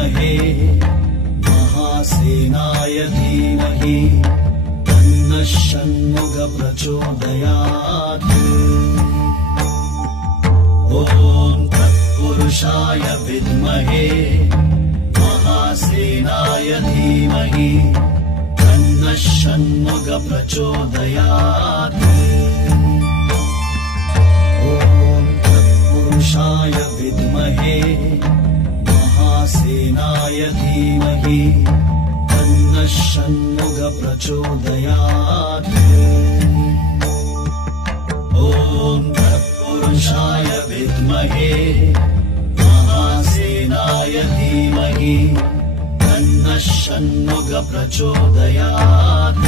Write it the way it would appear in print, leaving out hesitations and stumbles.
विद्महे महासेनाय धीमहि तन्नः षण्मुख प्रचोदयात्। ॐ तत्पुरुषाय विद्महे महासेनाय धीमहि तन्नः षण्मुख प्रचोदयात्। ॐ तत्पुरुषाय विद्महे महासेनाय धीमहि तन्नः षण्मुख प्रचोदयात्। ॐ तत्पुरुषाय विद्महे महासेनाय धीमहि तन्नः षण्मुख प्रचोदयात्।